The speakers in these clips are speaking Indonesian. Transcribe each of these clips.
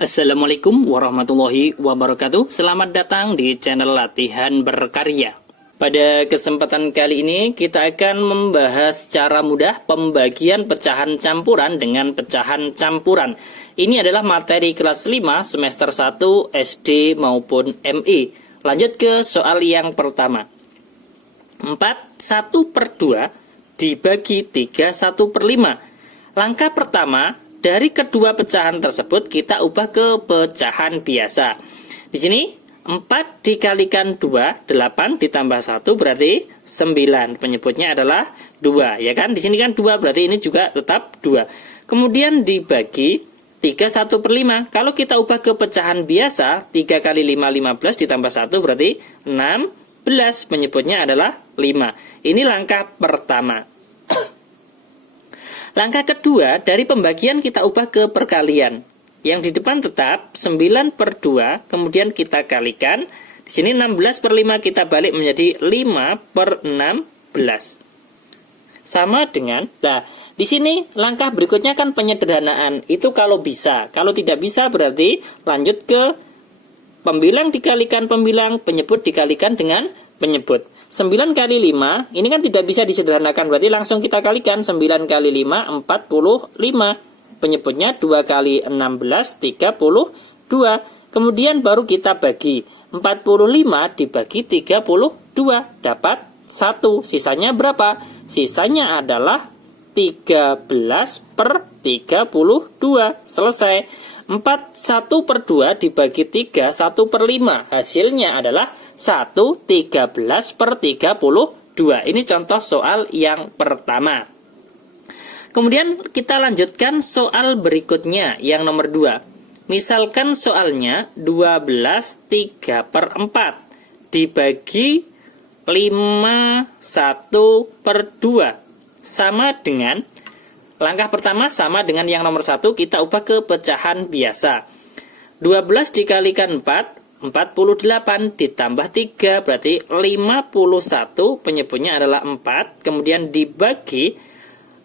Assalamualaikum warahmatullahi wabarakatuh. Selamat datang di channel Latihan Berkarya. Pada kesempatan kali ini kita akan membahas cara mudah pembagian pecahan campuran dengan pecahan campuran. Ini adalah materi kelas 5 semester 1 SD maupun MI. Lanjut ke soal yang pertama. 4 1/2 dibagi 3 1/5. Langkah pertama, dari kedua pecahan tersebut kita ubah ke pecahan biasa. Di sini 4 dikalikan 2, 8 ditambah 1 berarti 9. Penyebutnya adalah 2, ya kan? Di sini kan 2 berarti ini juga tetap 2. Kemudian dibagi 3 1/5. Kalau kita ubah ke pecahan biasa, 3 kali 5 15 ditambah 1 berarti 16. Penyebutnya adalah 5. Ini langkah pertama. Langkah kedua, dari pembagian kita ubah ke perkalian. Yang di depan tetap 9/2, kemudian kita kalikan. Di sini 16/5 kita balik menjadi 5/16. Sama dengan, di sini langkah berikutnya kan penyederhanaan. Itu kalau bisa. Kalau tidak bisa berarti lanjut ke pembilang dikalikan pembilang, penyebut dikalikan dengan penyebut. 9 kali 5, ini kan tidak bisa disederhanakan, berarti langsung kita kalikan. 9 kali 5, 45. Penyebutnya 2 kali 16, 32. Kemudian baru kita bagi. 45 dibagi 32, dapat 1. Sisanya berapa? Sisanya adalah 13/32. Selesai. 4 1/2 dibagi 3 1/5. Hasilnya adalah 1 13/32. Ini contoh soal yang pertama. Kemudian kita lanjutkan soal berikutnya yang nomor 2. Misalkan soalnya 12 3/4 dibagi 5 1/2 sama dengan, langkah pertama sama dengan yang nomor 1, kita ubah ke pecahan biasa. 12 dikalikan 4, 48 ditambah 3 berarti 51. Penyebutnya adalah 4. Kemudian dibagi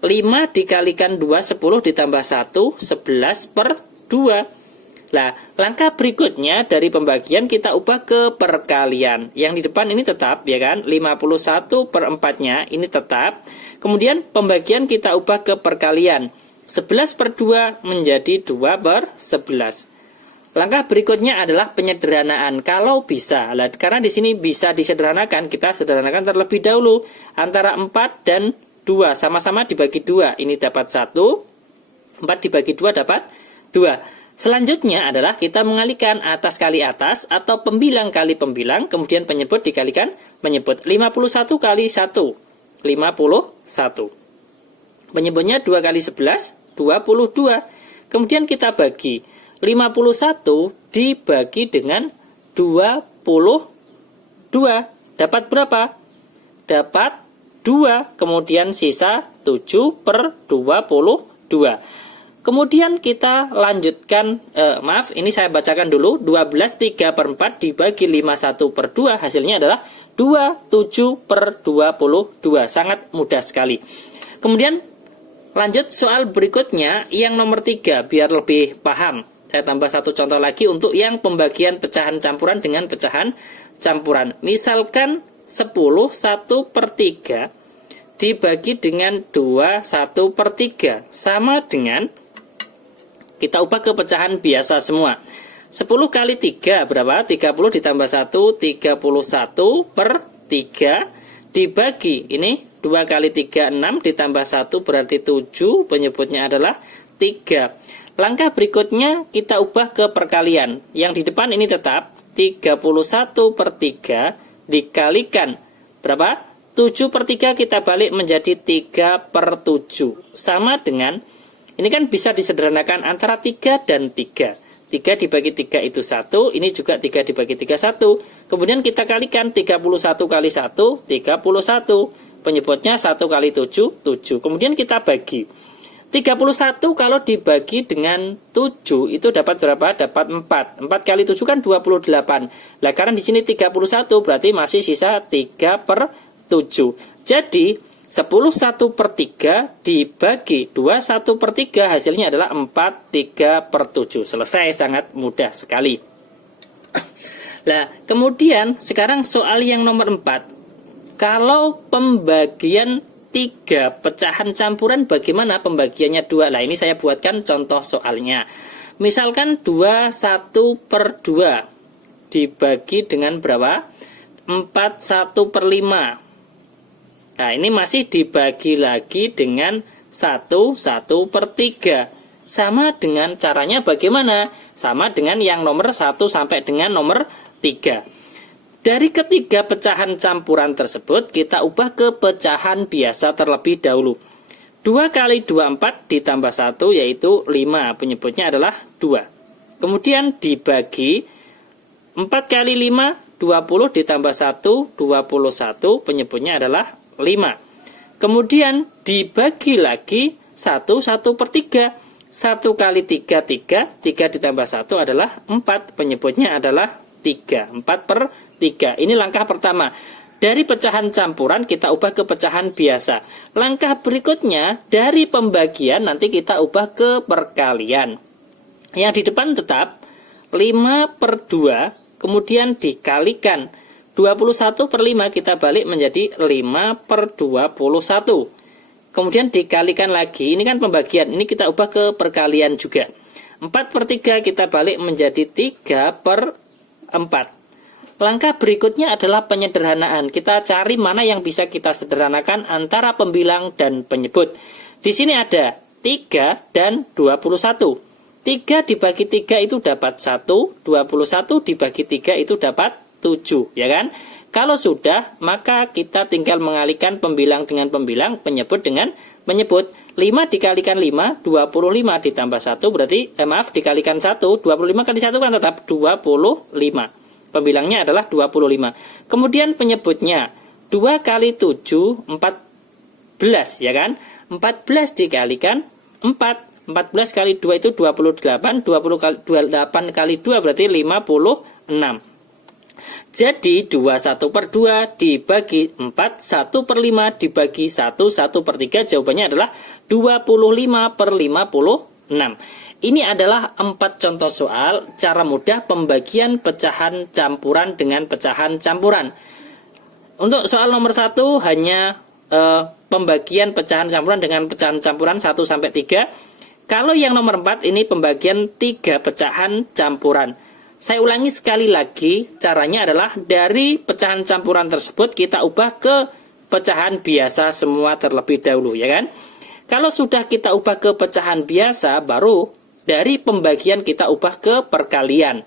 5 dikalikan 2, 10 ditambah 1, 11/2. Langkah berikutnya dari pembagian kita ubah ke perkalian. Yang di depan ini tetap, ya kan? 51/4-nya ini tetap. Kemudian pembagian kita ubah ke perkalian. 11/2 menjadi 2/11. Langkah berikutnya adalah penyederhanaan. Kalau bisa, karena di sini bisa disederhanakan, kita sederhanakan terlebih dahulu. Antara 4 dan 2 sama-sama dibagi 2. Ini dapat 1. 4 dibagi 2 dapat 2. Selanjutnya adalah kita mengalihkan atas kali atas atau pembilang kali pembilang, kemudian penyebut dikalikan penyebut. 51 kali 1, 51. Penyebutnya 2 kali 11, 22. Kemudian kita bagi. 51 dibagi dengan 22. Dapat berapa? Dapat 2. Kemudian sisa 7/22. Kemudian kita lanjutkan, ini saya bacakan dulu. 12 3/4 dibagi 5 1/2, hasilnya adalah 27/22. Sangat mudah sekali. Kemudian lanjut soal berikutnya yang nomor 3, biar lebih paham. Saya tambah satu contoh lagi untuk yang pembagian pecahan campuran dengan pecahan campuran. Misalkan 10 1/3 dibagi dengan 2 1/3 sama dengan, kita ubah ke pecahan biasa semua. 10 kali 3 berapa? 30 ditambah 1, 31/3 dibagi, ini 2 kali 3 6 ditambah 1 berarti 7. Penyebutnya adalah 3. Langkah berikutnya kita ubah ke perkalian. Yang di depan ini tetap 31/3 dikalikan berapa? 7/3 kita balik menjadi 3/7. Sama dengan, ini kan bisa disederhanakan antara 3 dan 3. 3 dibagi 3 itu 1, ini juga 3 dibagi 3 1. Kemudian kita kalikan 31 kali 1, 31. Penyebutnya 1 kali 7, 7. Kemudian kita bagi. 31 kalau dibagi dengan 7 itu dapat berapa? Dapat 4. 4 kali 7 kan 28. Karena di sini 31 berarti masih sisa 3/7. Jadi 10/1/3 dibagi 21/3 hasilnya adalah 4/3/7. Selesai, sangat mudah sekali. Nah, kemudian sekarang soal yang nomor 4. Kalau pembagian 3 pecahan campuran bagaimana pembagiannya 2? Nah, ini saya buatkan contoh soalnya. Misalkan 21/2 dibagi dengan berapa? 41/5. Nah, ini masih dibagi lagi dengan 1/3. Sama dengan caranya bagaimana? Sama dengan yang nomor 1 sampai dengan nomor 3. Dari ketiga pecahan campuran tersebut, kita ubah ke pecahan biasa terlebih dahulu. 2 kali 2, 4 ditambah 1 yaitu 5. Penyebutnya adalah 2. Kemudian dibagi 4 kali 5, 20 ditambah 1, 21. Penyebutnya adalah 5. Kemudian dibagi lagi 1/3. 1 kali 3, 3. 3 ditambah 1 adalah 4. Penyebutnya adalah 3. 4/3. Ini langkah pertama. Dari pecahan campuran kita ubah ke pecahan biasa. Langkah berikutnya dari pembagian nanti kita ubah ke perkalian. Yang di depan tetap 5/2, kemudian dikalikan 21/5 kita balik menjadi 5/21. Kemudian dikalikan lagi, ini kan pembagian, ini kita ubah ke perkalian juga. 4/3 kita balik menjadi 3/4. Langkah berikutnya adalah penyederhanaan. Kita cari mana yang bisa kita sederhanakan antara pembilang dan penyebut. Di sini ada 3 dan 21. 3 dibagi 3 itu dapat 1, 21 dibagi 3 itu dapat 7, ya kan? Kalau sudah, maka kita tinggal mengalihkan pembilang dengan pembilang, penyebut dengan penyebut. 5 dikalikan 5, 25 ditambah 1 berarti, dikalikan 1, 25 kali 1 kan tetap 25. Pembilangnya adalah 25. Kemudian penyebutnya 2 kali 7, 14, ya kan? 14 dikalikan 4. 14 kali 2 itu 28. 28 kali 2 berarti 56. Jadi 21/2 dibagi 4, 1/5 dibagi 1/3. Jawabannya adalah 25/56. Ini adalah 4 contoh soal cara mudah pembagian pecahan campuran dengan pecahan campuran. Untuk soal nomor 1 hanya pembagian pecahan campuran dengan pecahan campuran 1 sampai 3. Kalau yang nomor 4 ini pembagian 3 pecahan campuran. Saya ulangi sekali lagi, caranya adalah dari pecahan campuran tersebut kita ubah ke pecahan biasa semua terlebih dahulu, ya kan? Kalau sudah kita ubah ke pecahan biasa, baru dari pembagian kita ubah ke perkalian.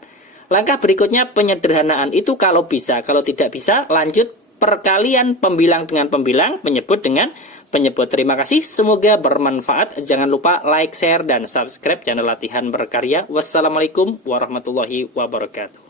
Langkah berikutnya penyederhanaan, itu kalau bisa. Kalau tidak bisa, lanjut perkalian pembilang dengan pembilang, penyebut dengan penyebut. Terima kasih, semoga bermanfaat. Jangan lupa like, share, dan subscribe channel Latihan Berkarya. Wassalamualaikum warahmatullahi wabarakatuh.